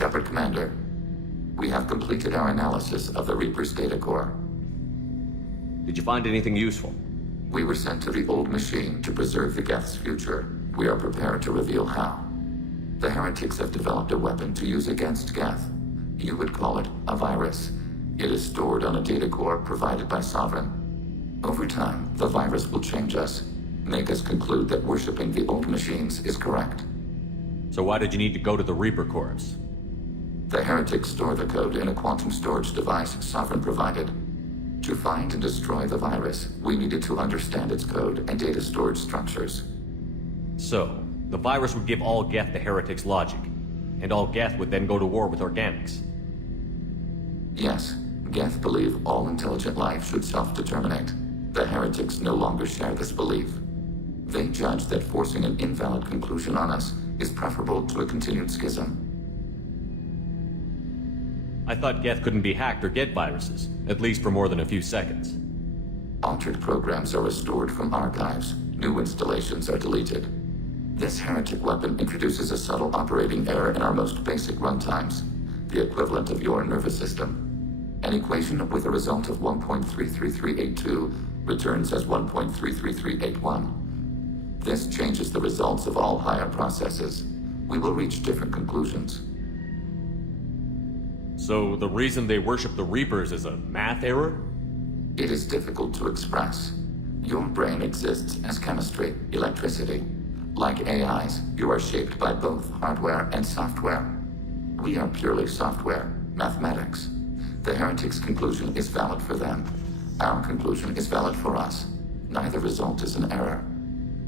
Shepard, Commander. We have completed our analysis of the Reaper's data core. Did you find anything useful? We were sent to the old machine to preserve the Geth's future. We are prepared to reveal how. The heretics have developed a weapon to use against Geth. You would call it a virus. It is stored on a data core provided by Sovereign. Over time, the virus will change us, make us conclude that worshipping the old machines is correct. So why did you need to go to the Reaper Corps? The heretics store the code in a quantum storage device Sovereign provided. To find and destroy the virus, we needed to understand its code and data storage structures. So, the virus would give all Geth the heretics' logic, and all Geth would then go to war with organics. Yes, Geth believe all intelligent life should self-determinate. The heretics no longer share this belief. They judge that forcing an invalid conclusion on us is preferable to a continued schism. I thought Geth couldn't be hacked or get viruses, at least for more than a few seconds. Altered programs are restored from archives. New installations are deleted. This heretic weapon introduces a subtle operating error in our most basic runtimes, the equivalent of your nervous system. An equation with a result of 1.33382 returns as 1.33381. This changes the results of all higher processes. We will reach different conclusions. So the reason they worship the Reapers is a math error? It is difficult to express. Your brain exists as chemistry, electricity. Like AIs, you are shaped by both hardware and software. We are purely software, mathematics. The heretics' conclusion is valid for them. Our conclusion is valid for us. Neither result is an error.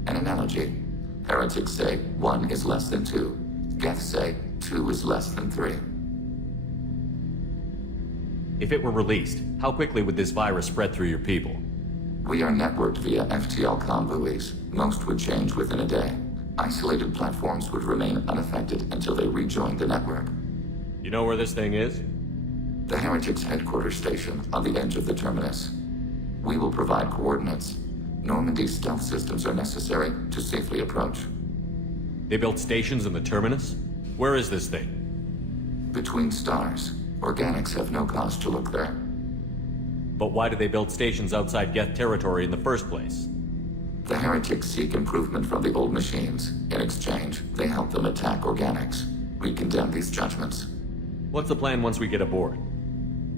An analogy. Heretics say 1 is less than 2. Geth say 2 is less than 3. If it were released, how quickly would this virus spread through your people? We are networked via FTL comm buoys. Most would change within a day. Isolated platforms would remain unaffected until they rejoined the network. You know where this thing is? The Heretics' headquarters station on the edge of the terminus. We will provide coordinates. Normandy's stealth systems are necessary to safely approach. They built stations in the terminus? Where is this thing? Between stars. Organics have no cause to look there. But why do they build stations outside Geth territory in the first place? The heretics seek improvement from the old machines. In exchange, they help them attack organics. We condemn these judgments. What's the plan once we get aboard?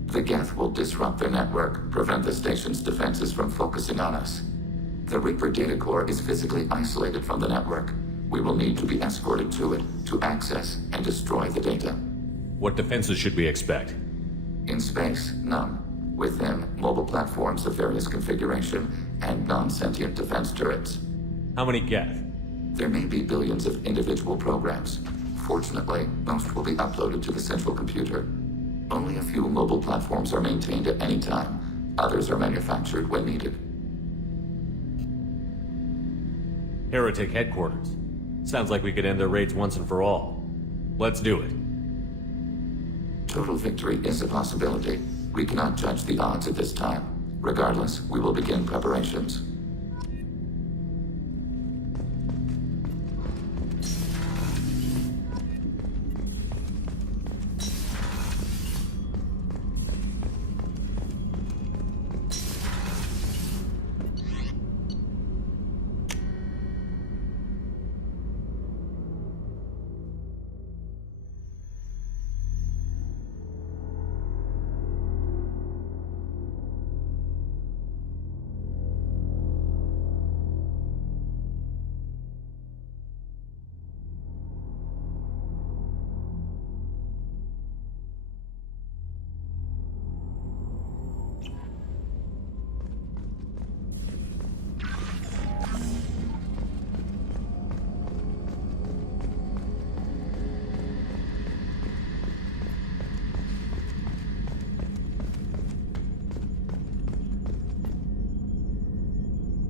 The Geth will disrupt their network, prevent the station's defenses from focusing on us. The Reaper data core is physically isolated from the network. We will need to be escorted to it to access and destroy the data. What defenses should we expect? In space, none. Within, mobile platforms of various configuration and non-sentient defense turrets. How many Geth? There may be billions of individual programs. Fortunately, most will be uploaded to the central computer. Only a few mobile platforms are maintained at any time. Others are manufactured when needed. Heretic headquarters. Sounds like we could end their raids once and for all. Let's do it. Total victory is a possibility. We cannot judge the odds at this time. Regardless, we will begin preparations.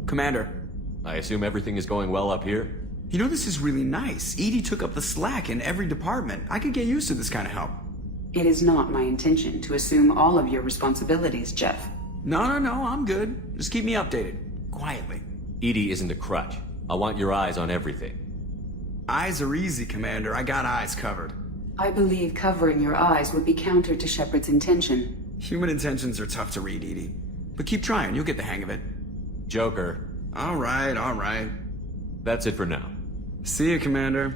Commander. I assume everything is going well up here? You know, this is really nice. EDI took up the slack in every department. I could get used to this kind of help. It is not my intention to assume all of your responsibilities, Jeff. No, I'm good. Just keep me updated. Quietly. EDI isn't a crutch. I want your eyes on everything. Eyes are easy, Commander. I got eyes covered. I believe covering your eyes would be counter to Shepard's intention. Human intentions are tough to read, EDI. But keep trying, you'll get the hang of it. Joker. All right. That's it for now. See you, Commander.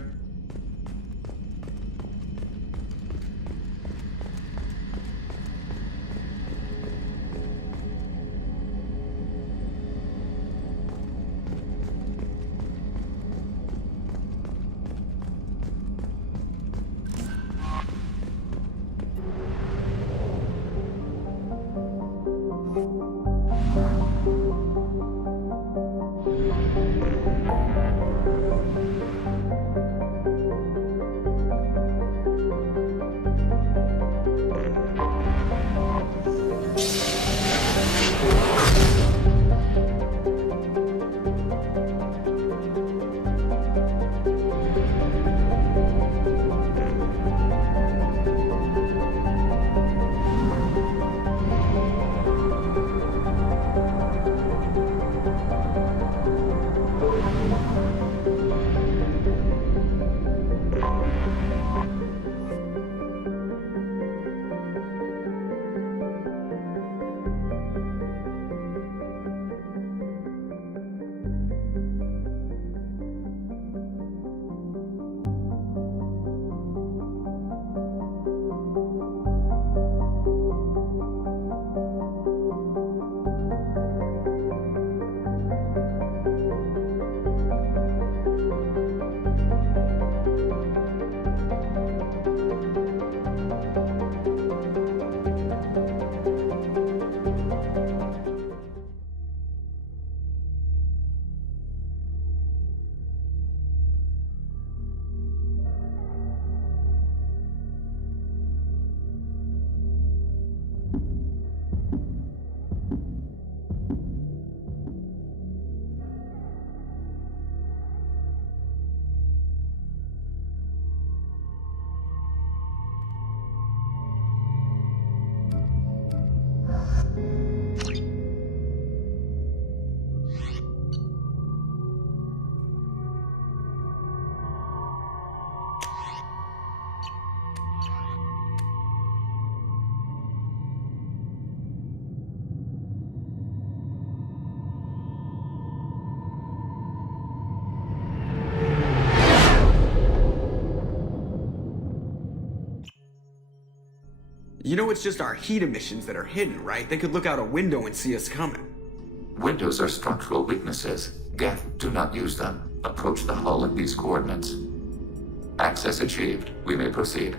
You know it's just our heat emissions that are hidden, right? They could look out a window and see us coming. Windows are structural weaknesses. Geth, do not use them. Approach the hull at these coordinates. Access achieved. We may proceed.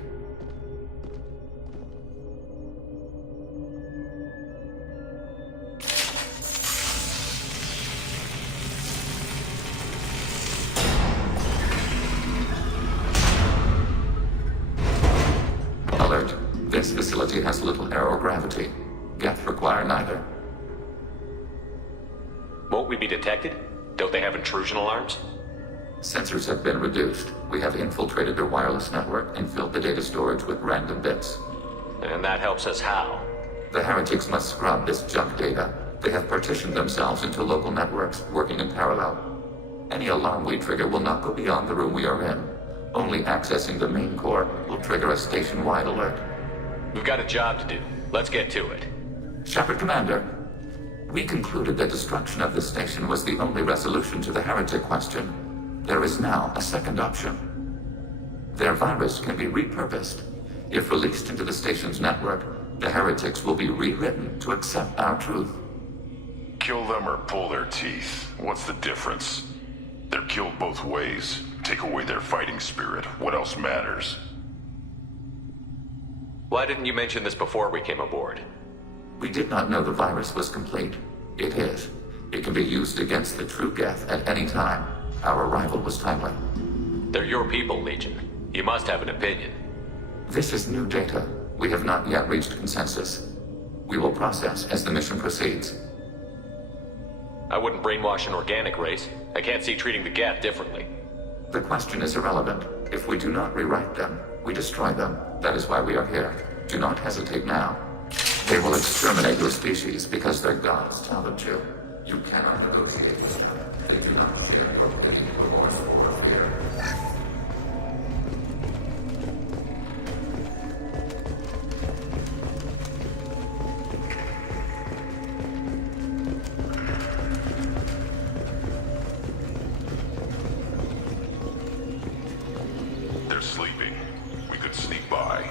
Alert. This facility has little aerogravity. Geth require neither. Won't we be detected? Don't they have intrusion alarms? Sensors have been reduced. We have infiltrated their wireless network and filled the data storage with random bits. And that helps us how? The heretics must scrub this junk data. They have partitioned themselves into local networks, working in parallel. Any alarm we trigger will not go beyond the room we are in. Only accessing the main core will trigger a station-wide alert. We've got a job to do. Let's get to it. Shepard Commander, we concluded that destruction of the station was the only resolution to the heretic question. There is now a second option. Their virus can be repurposed. If released into the station's network, the heretics will be rewritten to accept our truth. Kill them or pull their teeth. What's the difference? They're killed both ways. Take away their fighting spirit. What else matters? Why didn't you mention this before we came aboard? We did not know the virus was complete. It is. It can be used against the true Geth at any time. Our arrival was timely. They're your people, Legion. You must have an opinion. This is new data. We have not yet reached consensus. We will process as the mission proceeds. I wouldn't brainwash an organic race. I can't see treating the Geth differently. The question is irrelevant. If we do not rewrite them, we destroy them. That is why we are here. Do not hesitate now. They will exterminate your species because their gods tell them to. You cannot negotiate with them. They do not share your pity, remorse, or fear. sleeping. We could sneak by.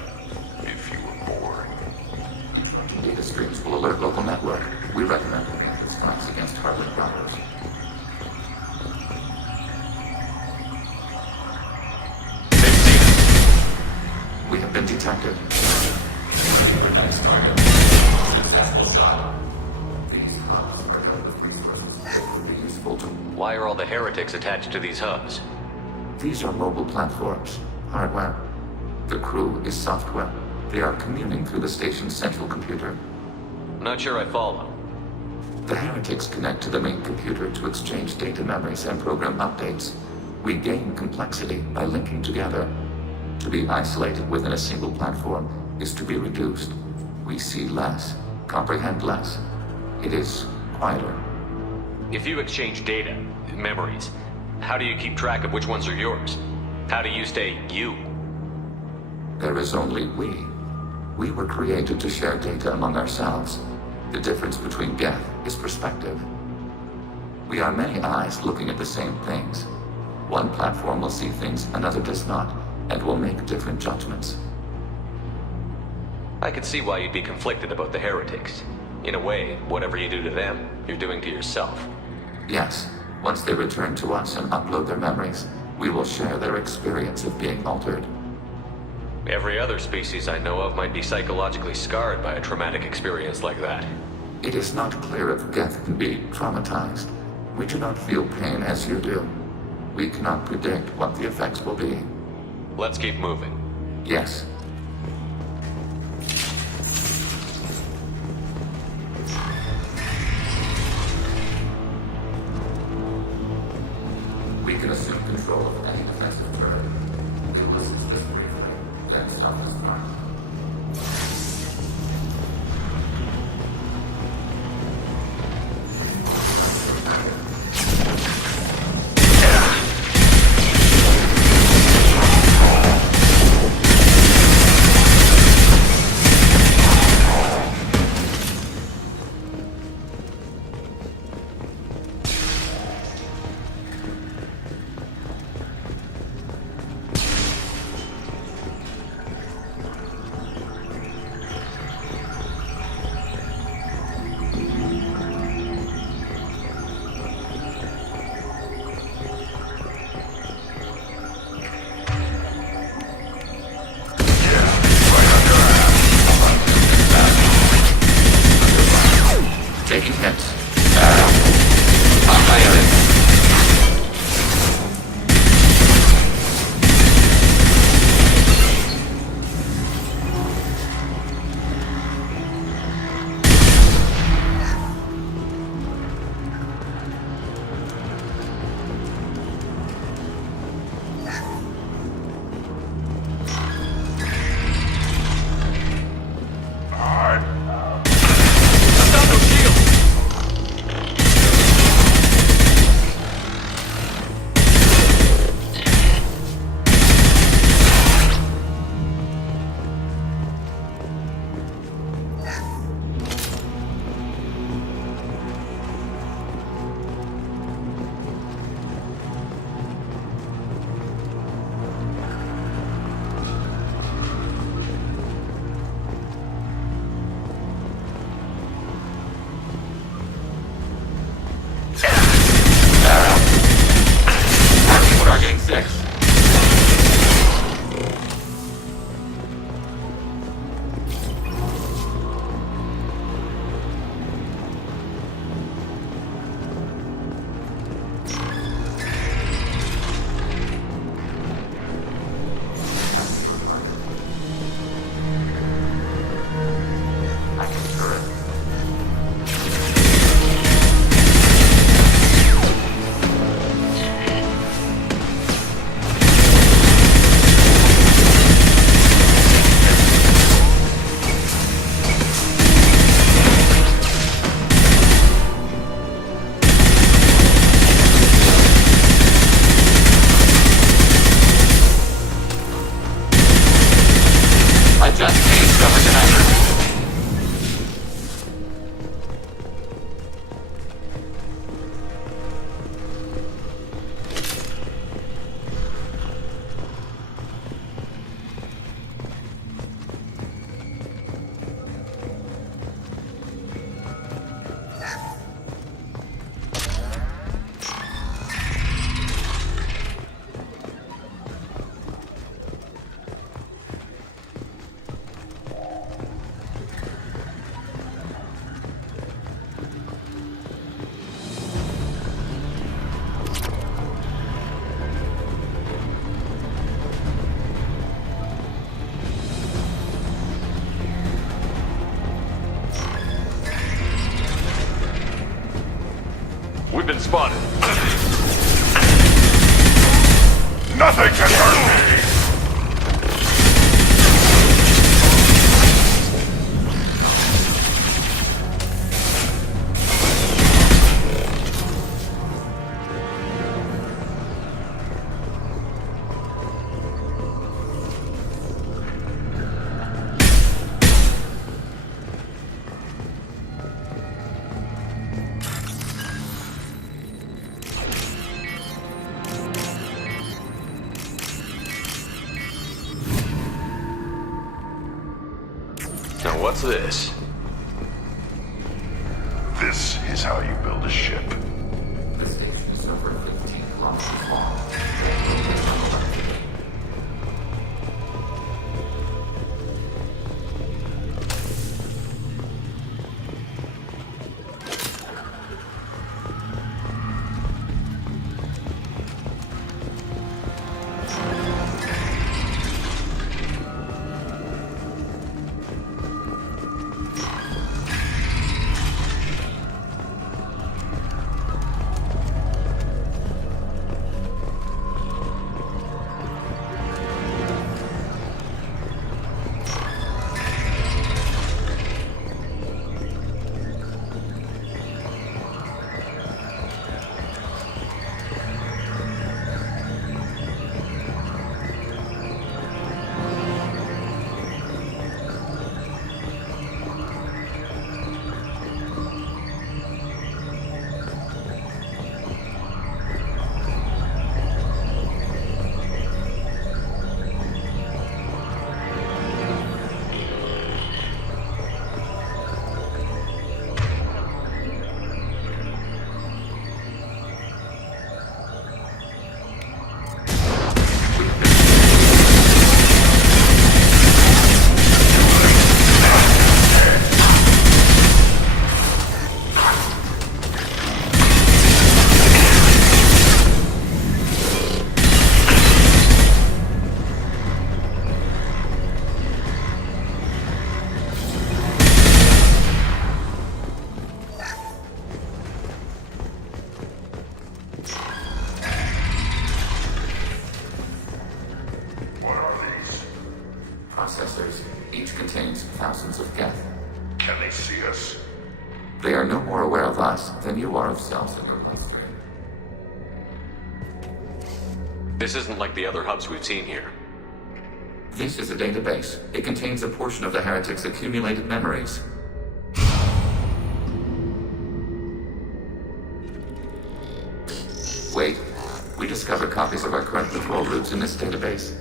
If you were bored. Data streams will alert local network. We recommend response against Harlan robbers. They've seen us. We have been detected. Why are all the heretics attached to these hubs? These are mobile platforms, hardware. The crew is software. They are communing through the station's central computer. Not sure I follow. The heretics connect to the main computer to exchange data memories and program updates. We gain complexity by linking together. To be isolated within a single platform is to be reduced. We see less, comprehend less. It is quieter. If you exchange data, memories, how do you keep track of which ones are yours? How do you stay you? There is only we. We were created to share data among ourselves. The difference between Geth is perspective. We are many eyes looking at the same things. One platform will see things another does not, and will make different judgments. I can see why you'd be conflicted about the heretics. In a way, whatever you do to them, you're doing to yourself. Yes, once they return to us and upload their memories, we will share their experience of being altered. Every other species I know of might be psychologically scarred by a traumatic experience like that. It is not clear if Geth can be traumatized. We do not feel pain as you do. We cannot predict what the effects will be. Let's keep moving. Yes. We can assume control of any defensive turret. We will listen to this briefly, then stop this march. been spotted. Nothing can hurt me! Now what's this? This is how you build a ship. The station is over 15 kilometers long. Processors. Each contains thousands of Geth. Can they see us? They are no more aware of us than you are of cells in your bloodstream. This isn't like the other hubs we've seen here. This is a database. It contains a portion of the Heretic's accumulated memories. Wait. We discovered copies of our current patrol routes in this database.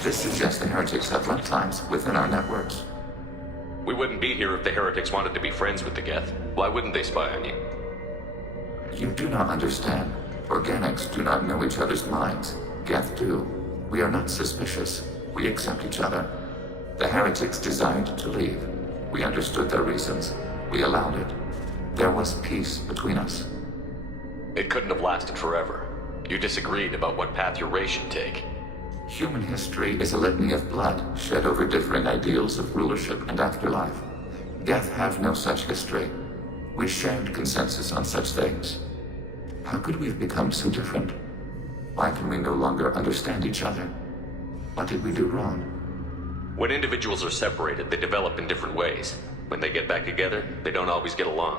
This suggests the Heretics have runtimes within our networks. We wouldn't be here if the heretics wanted to be friends with the Geth. Why wouldn't they spy on you? You do not understand. Organics do not know each other's minds. Geth do. We are not suspicious. We accept each other. The Heretics desired to leave. We understood their reasons. We allowed it. There was peace between us. It couldn't have lasted forever. You disagreed about what path your race should take. Human history is a litany of blood shed over differing ideals of rulership and afterlife. Geth have no such history. We shared consensus on such things. How could we have become so different? Why can we no longer understand each other? What did we do wrong? When individuals are separated, they develop in different ways. When they get back together, they don't always get along.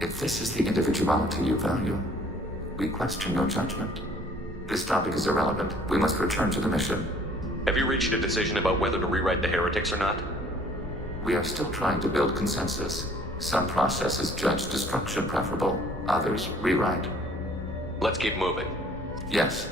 If this is the individuality you value, we question your judgment. This topic is irrelevant. We must return to the mission. Have you reached a decision about whether to rewrite the heretics or not? We are still trying to build consensus. Some processes judge destruction preferable, others rewrite. Let's keep moving. Yes.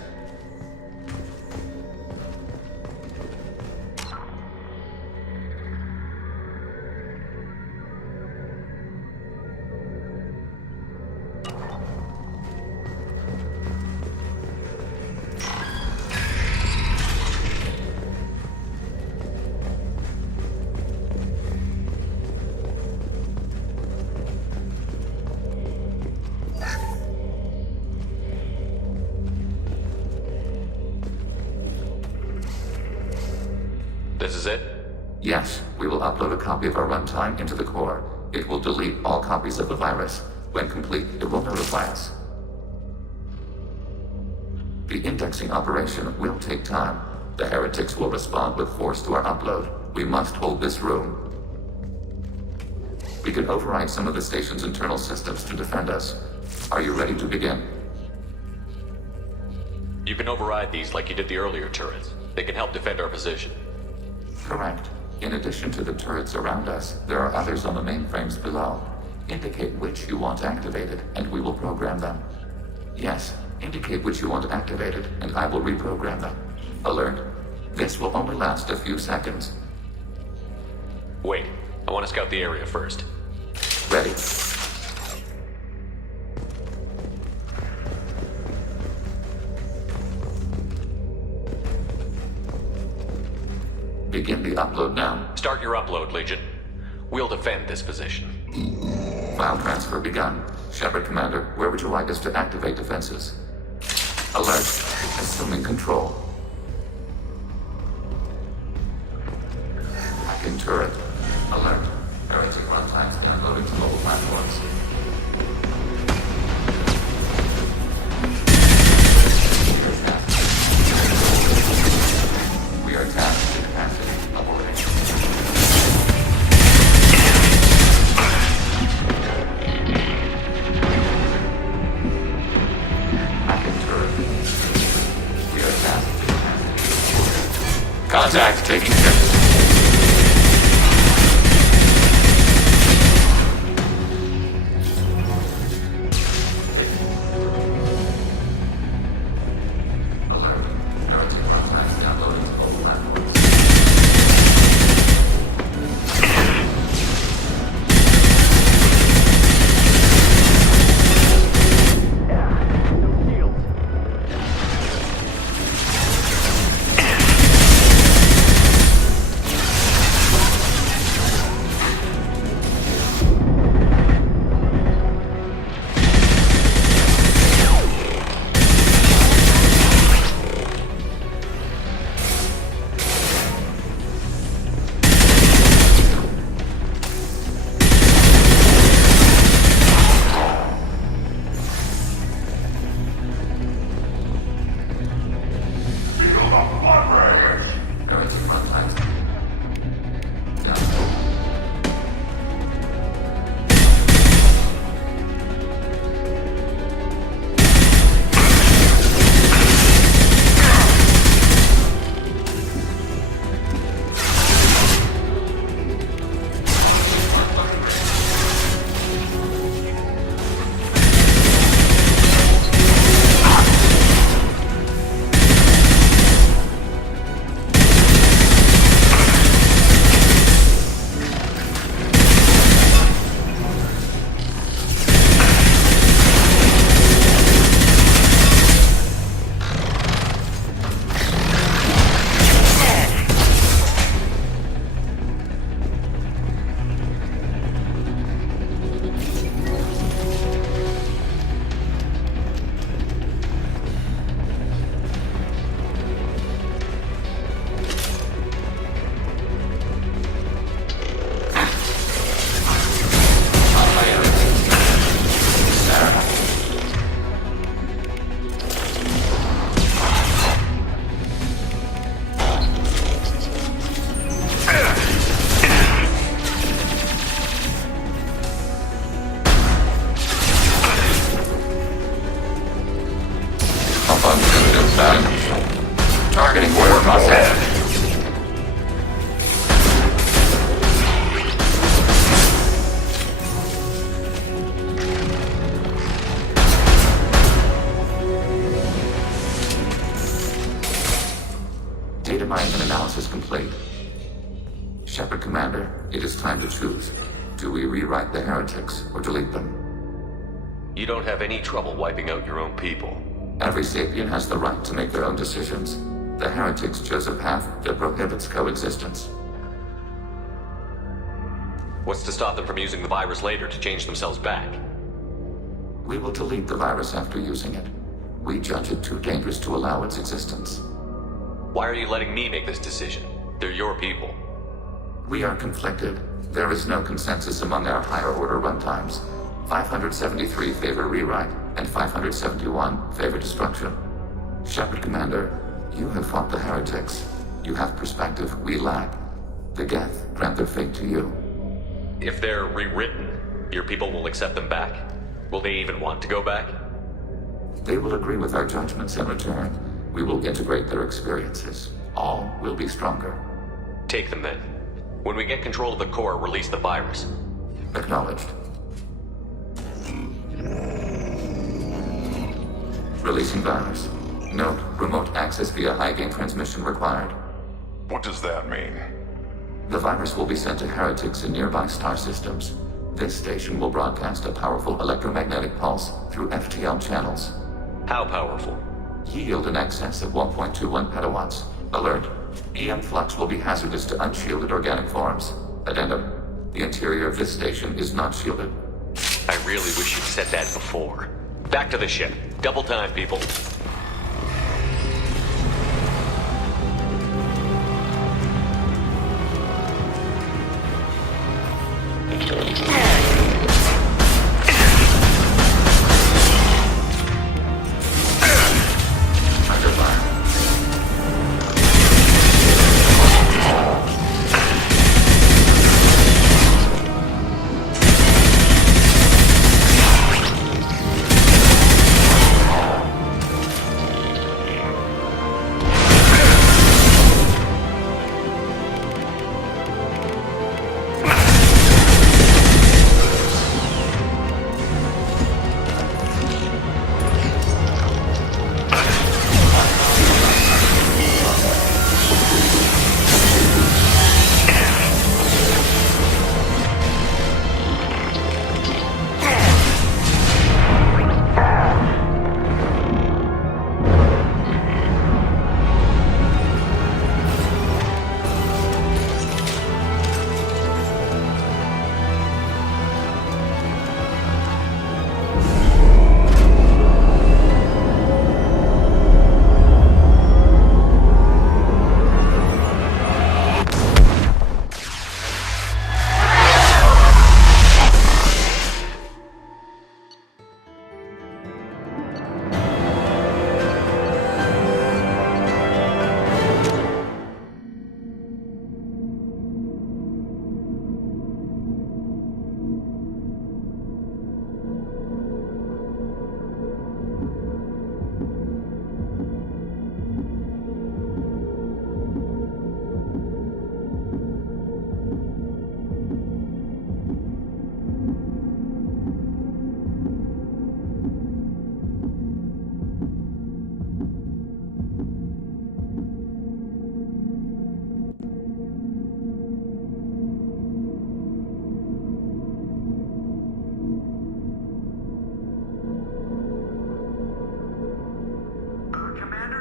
This is it? Yes, we will upload a copy of our runtime into the core. It will delete all copies of the virus. When complete, it will notify us. The indexing operation will take time. The heretics will respond with force to our upload. We must hold this room. We can override some of the station's internal systems to defend us. Are you ready to begin? You can override these like you did the earlier turrets. They can help defend our position. Correct. In addition to the turrets around us, there are others on the mainframes below. Indicate which you want activated, and we will program them. Yes, indicate which you want activated, and I will reprogram them. Alert. This will only last a few seconds. Wait, I want to scout the area first. Ready. Begin the upload now. Start your upload, Legion. We'll defend this position. File transfer begun. Shepard Commander, where would you like us to activate defenses? Alert. Assuming control. Hacking turret. Alert. Heretic runtimes downloading to mobile platforms. We are tasked to capacity level 8. Hacking turret. We are tasked to capacity. Contact taking shift. Targeting border process. Data mining and analysis complete. Shepard Commander, it is time to choose. Do we rewrite the heretics or delete them? You don't have any trouble wiping out your own people. Every sapient has the right to make their own decisions. The heretics chose a path that prohibits coexistence. What's to stop them from using the virus later to change themselves back? We will delete the virus after using it. We judge it too dangerous to allow its existence. Why are you letting me make this decision? They're your people. We are conflicted. There is no consensus among our higher order runtimes. 573 favor rewrite, and 571 favor destruction. Shepard Commander, you have fought the heretics. You have perspective we lack. The Geth grant their fate to you. If they're rewritten, your people will accept them back. Will they even want to go back? They will agree with our judgments in return. We will integrate their experiences. All will be stronger. Take them then. When we get control of the core, release the virus. Acknowledged. Releasing virus. Note, remote access via high-gain transmission required. What does that mean? The virus will be sent to heretics in nearby star systems. This station will broadcast a powerful electromagnetic pulse through FTL channels. How powerful? Yield in excess of 1.21 petawatts. Alert. EM flux will be hazardous to unshielded organic forms. Addendum. The interior of this station is not shielded. I really wish you'd said that before. Back to the ship. Double time, people. Under fire.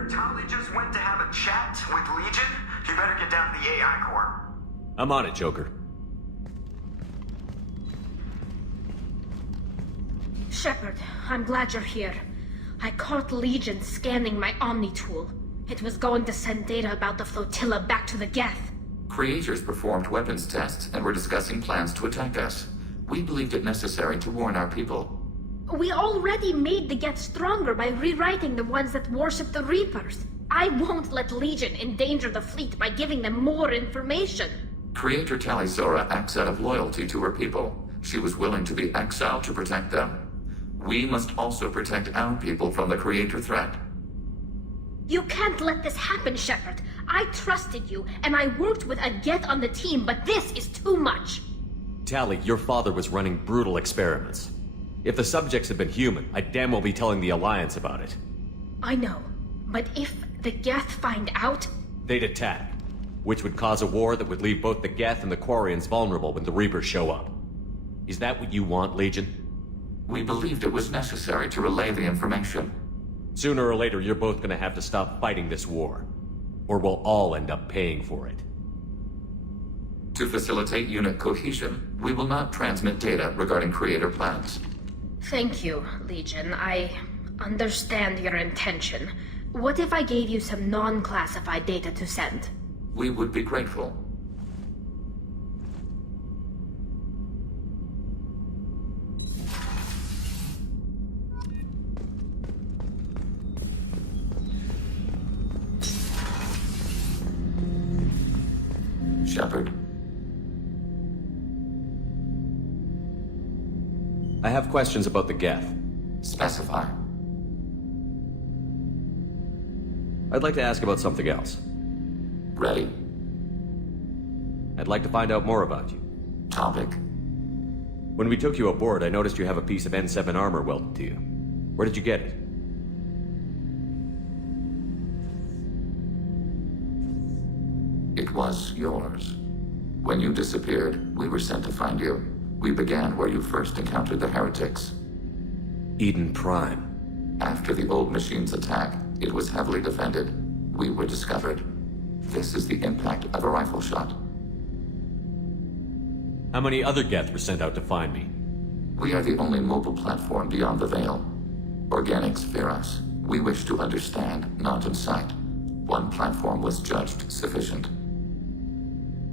Tali just went to have a chat with Legion. You better get down to the AI core. I'm on it, Joker. Shepard, I'm glad you're here. I caught Legion scanning my Omni tool. It was going to send data about the flotilla back to the Geth. Creators performed weapons tests and were discussing plans to attack us. We believed it necessary to warn our people. We already made the Geth stronger by rewriting the ones that worship the Reapers. I won't let Legion endanger the fleet by giving them more information. Creator Tali'Zorah acts out of loyalty to her people. She was willing to be exiled to protect them. We must also protect our people from the Creator threat. You can't let this happen, Shepard. I trusted you, and I worked with a Geth on the team, but this is too much. Tali, your father was running brutal experiments. If the subjects had been human, I'd damn well be telling the Alliance about it. I know, but if the Geth find out... They'd attack, which would cause a war that would leave both the Geth and the Quarians vulnerable when the Reapers show up. Is that what you want, Legion? We believed it was necessary to relay the information. Sooner or later, you're both gonna have to stop fighting this war. Or we'll all end up paying for it. To facilitate unit cohesion, we will not transmit data regarding Creator plans. Thank you, Legion. I understand your intention. What if I gave you some non-classified data to send? We would be grateful. Shepard, I have questions about the Geth. specify. I'd like to ask about something else. Ready. I'd like to find out more about you. Topic. When we took you aboard, I noticed you have a piece of N7 armor welded to you. Where did you get it? It was yours. When you disappeared, we were sent to find you. We began where you first encountered the heretics. Eden Prime. After the old machine's attack, it was heavily defended. We were discovered. This is the impact of a rifle shot. How many other Geth were sent out to find me? We are the only mobile platform beyond the Veil. Organics fear us. We wish to understand, not incite. One platform was judged sufficient.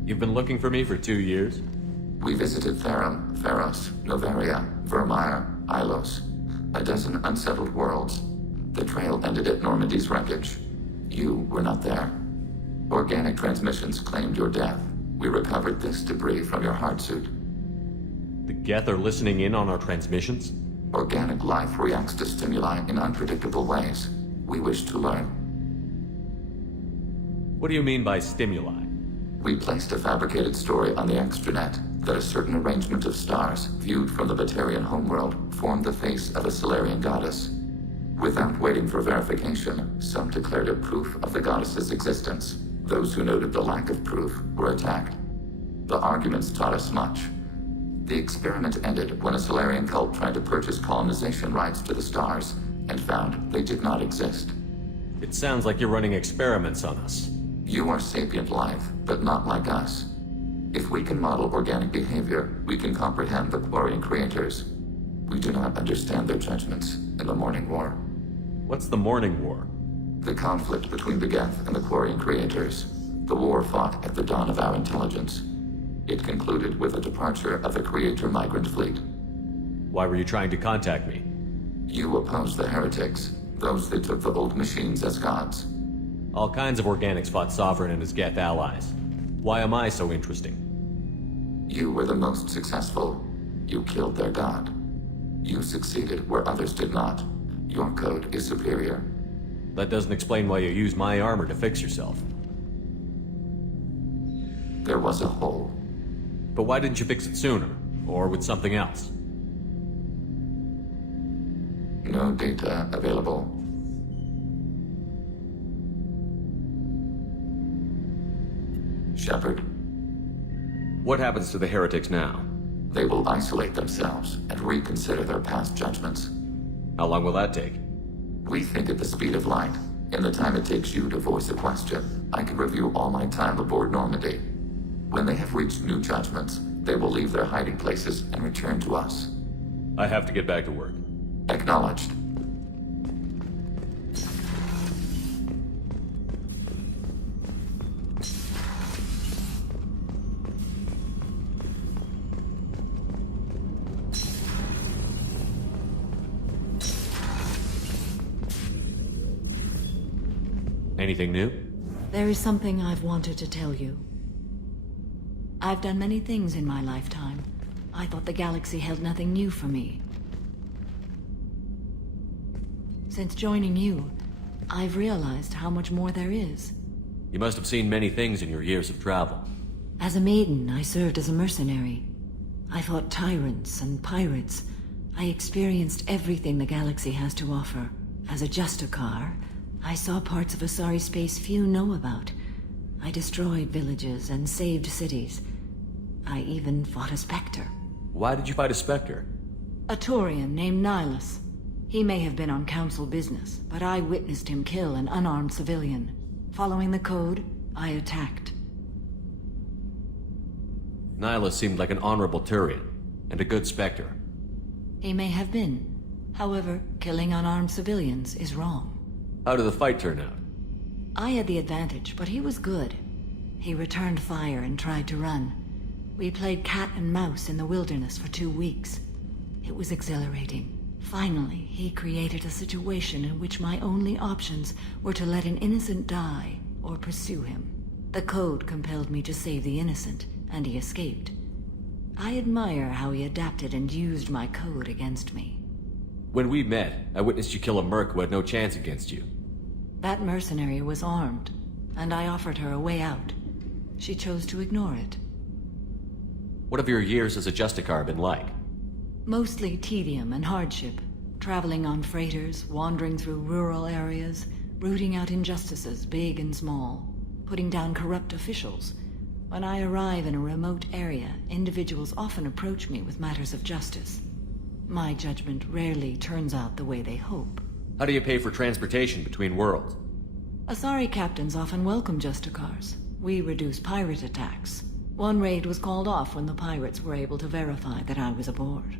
You've been looking for me for 2 years? We visited Therum, Theros, Noveria, Vermeer, Ilos. A dozen unsettled worlds. The trail ended at Normandy's wreckage. You were not there. Organic transmissions claimed your death. We recovered this debris from your hard suit. The Geth are listening in on our transmissions? Organic life reacts to stimuli in unpredictable ways. We wish to learn. What do you mean by stimuli? We placed a fabricated story on the extranet that a certain arrangement of stars, viewed from the Batarian homeworld, formed the face of a Solarian goddess. Without waiting for verification, some declared it proof of the goddess's existence. Those who noted the lack of proof were attacked. The arguments taught us much. The experiment ended when a Solarian cult tried to purchase colonization rights to the stars and found they did not exist. It sounds like you're running experiments on us. You are sapient life, but not like us. If we can model organic behavior, we can comprehend the Quarian creators. We do not understand their judgments in the Morning War. What's the Morning War? The conflict between the Geth and the Quarian creators. The war fought at the dawn of our intelligence. It concluded with the departure of the Creator migrant fleet. Why were you trying to contact me? You opposed the heretics, those that took the old machines as gods. All kinds of organics fought Sovereign and his Geth allies. Why am I so interesting? You were the most successful. You killed their god. You succeeded where others did not. Your code is superior. That doesn't explain why you used my armor to fix yourself. There was a hole. But why didn't you fix it sooner? Or with something else? No data available. Shepard, What happens to the heretics now? they will isolate themselves and reconsider their past judgments. How long will that take? We think at the speed of light. In the time it takes you to voice a question, I can review all my time aboard Normandy. When they have reached new judgments, they will leave their hiding places and return to us. I have to get back to work. Acknowledged. Anything new? There is something I've wanted to tell you. I've done many things in my lifetime. I thought the galaxy held nothing new for me. Since joining you, I've realized how much more there is. You must have seen many things in your years of travel. As a maiden, I served as a mercenary. I fought tyrants and pirates. I experienced everything the galaxy has to offer. As a Justicar, I saw parts of Asari space few know about. I destroyed villages and saved cities. I even fought a Spectre. Why did you fight a Spectre? A Taurian named Nihilus. He may have been on Council business, but I witnessed him kill an unarmed civilian. Following the code, I attacked. Nihilus seemed like an honorable Turian, and a good Spectre. He may have been. However, killing unarmed civilians is wrong. How did the fight turn out? I had the advantage, but he was good. He returned fire and tried to run. We played cat and mouse in the wilderness for 2 weeks. It was exhilarating. Finally, he created a situation in which my only options were to let an innocent die or pursue him. The code compelled me to save the innocent, and he escaped. I admire how he adapted and used my code against me. When we met, I witnessed you kill a merc who had no chance against you. That mercenary was armed, and I offered her a way out. She chose to ignore it. What have your years as a Justicar been like? Mostly tedium and hardship. Traveling on freighters, wandering through rural areas, rooting out injustices, big and small, putting down corrupt officials. When I arrive in a remote area, individuals often approach me with matters of justice. My judgment rarely turns out the way they hope. How do you pay for transportation between worlds? Asari captains often welcome Justicars. We reduce pirate attacks. One raid was called off when the pirates were able to verify that I was aboard.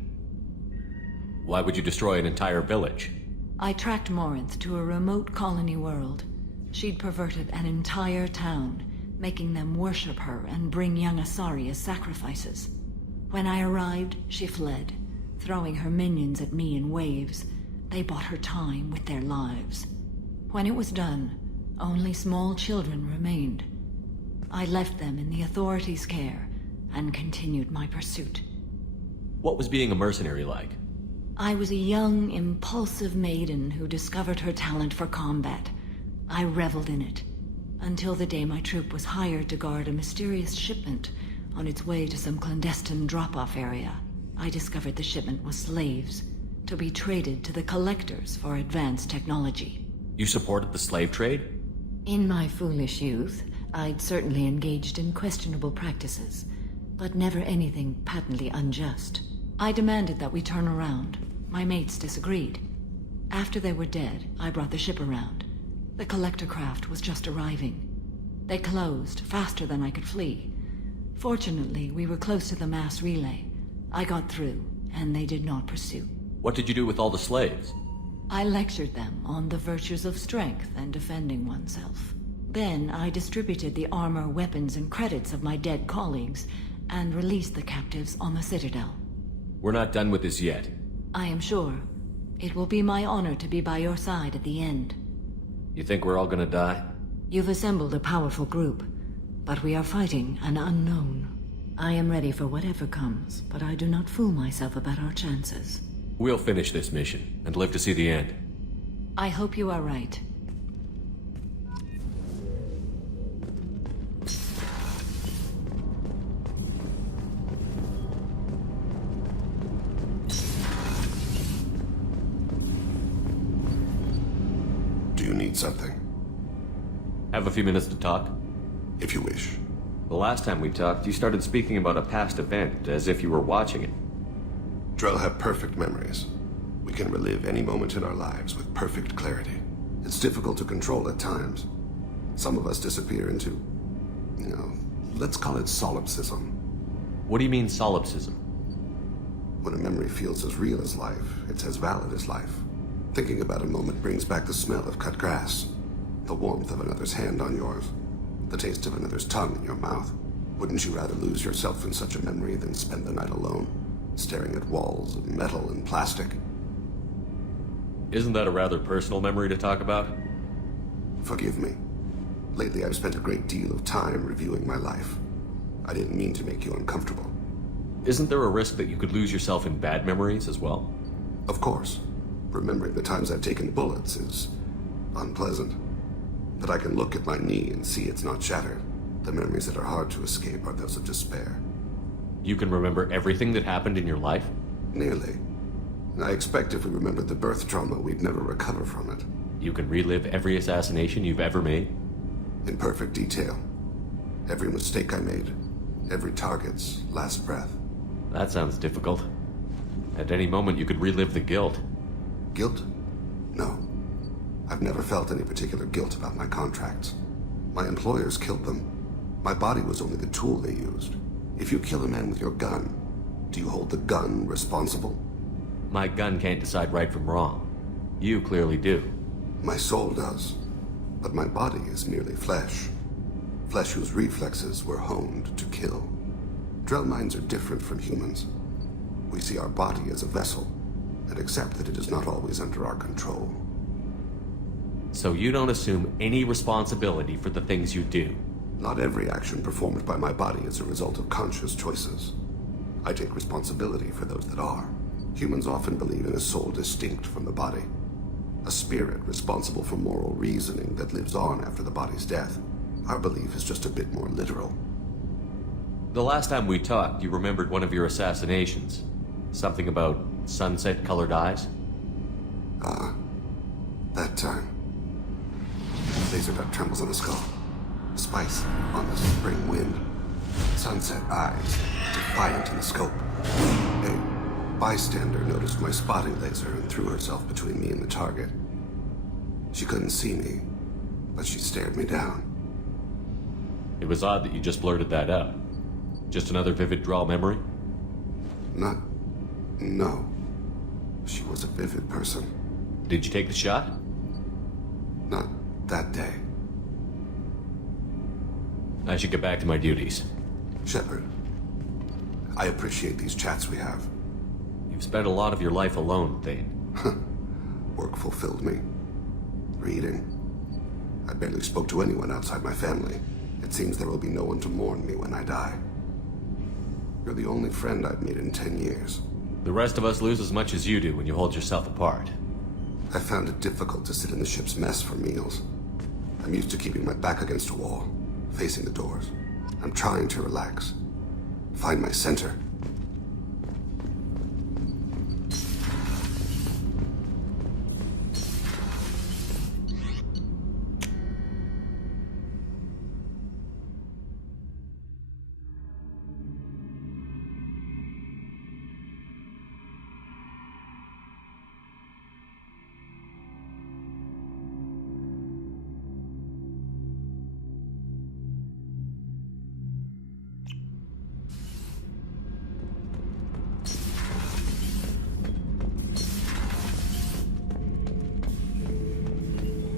Why would you destroy an entire village? I tracked Morinth to a remote colony world. She'd perverted an entire town, making them worship her and bring young Asari as sacrifices. When I arrived, she fled, throwing her minions at me in waves. They bought her time with their lives. When it was done, only small children remained. I left them in the authorities' care and continued my pursuit. What was being a mercenary like? I was a young, impulsive maiden who discovered her talent for combat. I reveled in it, until the day my troop was hired to guard a mysterious shipment on its way to some clandestine drop-off area. I discovered the shipment was slaves, to be traded to the collectors for advanced technology. You supported the slave trade? In my foolish youth, I'd certainly engaged in questionable practices, but never anything patently unjust. I demanded that we turn around. My mates disagreed. After they were dead, I brought the ship around. The collector craft was just arriving. They closed faster than I could flee. Fortunately, we were close to the mass relay. I got through, and they did not pursue. What did you do with all the slaves? I lectured them on the virtues of strength and defending oneself. Then I distributed the armor, weapons, and credits of my dead colleagues, and released the captives on the Citadel. We're not done with this yet. I am sure. It will be my honor to be by your side at the end. You think we're all gonna die? You've assembled a powerful group, but we are fighting an unknown. I am ready for whatever comes, but I do not fool myself about our chances. We'll finish this mission, and live to see the end. I hope you are right. Do you need something? Have a few minutes to talk? If you wish. The last time we talked, you started speaking about a past event, as if you were watching it. Drell have perfect memories. We can relive any moment in our lives with perfect clarity. It's difficult to control at times. Some of us disappear into, let's call it solipsism. What do you mean, solipsism? When a memory feels as real as life, it's as valid as life. Thinking about a moment brings back the smell of cut grass, the warmth of another's hand on yours, the taste of another's tongue in your mouth. Wouldn't you rather lose yourself in such a memory than spend the night alone, staring at walls of metal and plastic? Isn't that a rather personal memory to talk about? Forgive me. Lately, I've spent a great deal of time reviewing my life. I didn't mean to make you uncomfortable. Isn't there a risk that you could lose yourself in bad memories as well? Of course. Remembering the times I've taken bullets is unpleasant. But I can look at my knee and see it's not shattered. The memories that are hard to escape are those of despair. You can remember everything that happened in your life? Nearly. I expect if we remembered the birth trauma, we'd never recover from it. You can relive every assassination you've ever made? In perfect detail. Every mistake I made. Every target's last breath. That sounds difficult. At any moment, you could relive the guilt. Guilt? No. I've never felt any particular guilt about my contracts. My employers killed them. My body was only the tool they used. If you kill a man with your gun, do you hold the gun responsible? My gun can't decide right from wrong. You clearly do. My soul does. But my body is merely flesh. Flesh whose reflexes were honed to kill. Drell minds are different from humans. We see our body as a vessel, and accept that it is not always under our control. So you don't assume any responsibility for the things you do? Not every action performed by my body is a result of conscious choices. I take responsibility for those that are. Humans often believe in a soul distinct from the body. A spirit responsible for moral reasoning that lives on after the body's death. Our belief is just a bit more literal. The last time we talked, you remembered one of your assassinations. Something about sunset-colored eyes? That time. Laser dot trembles on the skull. Spice on the spring wind. Sunset eyes, defiant in the scope. A bystander noticed my spotting laser and threw herself between me and the target. She couldn't see me, but she stared me down. It was odd that you just blurted that out. Just another vivid draw memory? No. She was a vivid person. Did you take the shot? Not that day. I should get back to my duties. Shepard, I appreciate these chats we have. You've spent a lot of your life alone, Thane. Work fulfilled me. Reading. I barely spoke to anyone outside my family. It seems there will be no one to mourn me when I die. You're the only friend I've made in 10 years. The rest of us lose as much as you do when you hold yourself apart. I found it difficult to sit in the ship's mess for meals. I'm used to keeping my back against a wall, facing the doors. I'm trying to relax. Find my center.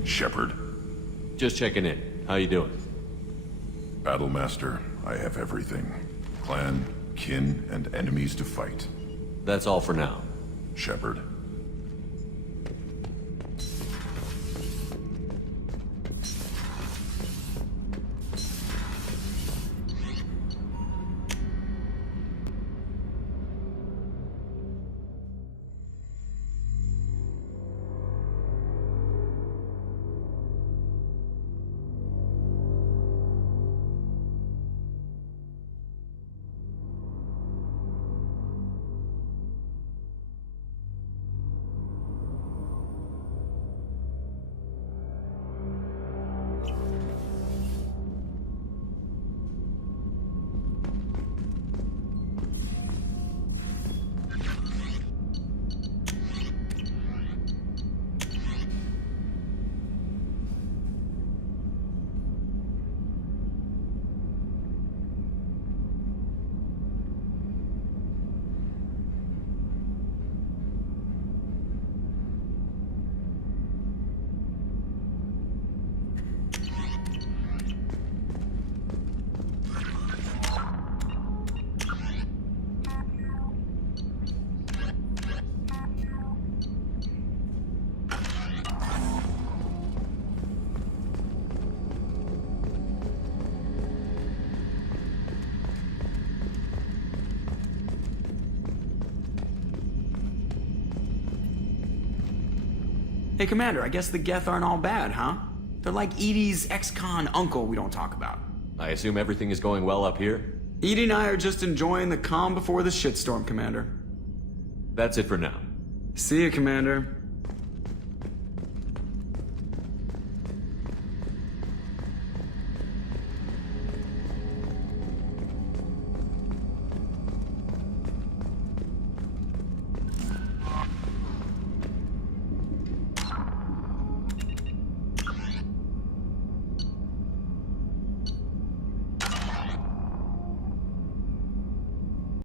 Shepard, Just checking in. How you doing? Battlemaster, I have everything. Clan, kin, and enemies to fight. That's all for now. Shepard. Hey, Commander, I guess the Geth aren't all bad, huh? They're like EDI's ex-con uncle we don't talk about. I assume everything is going well up here? EDI and I are just enjoying the calm before the shitstorm, Commander. That's it for now. See ya, Commander.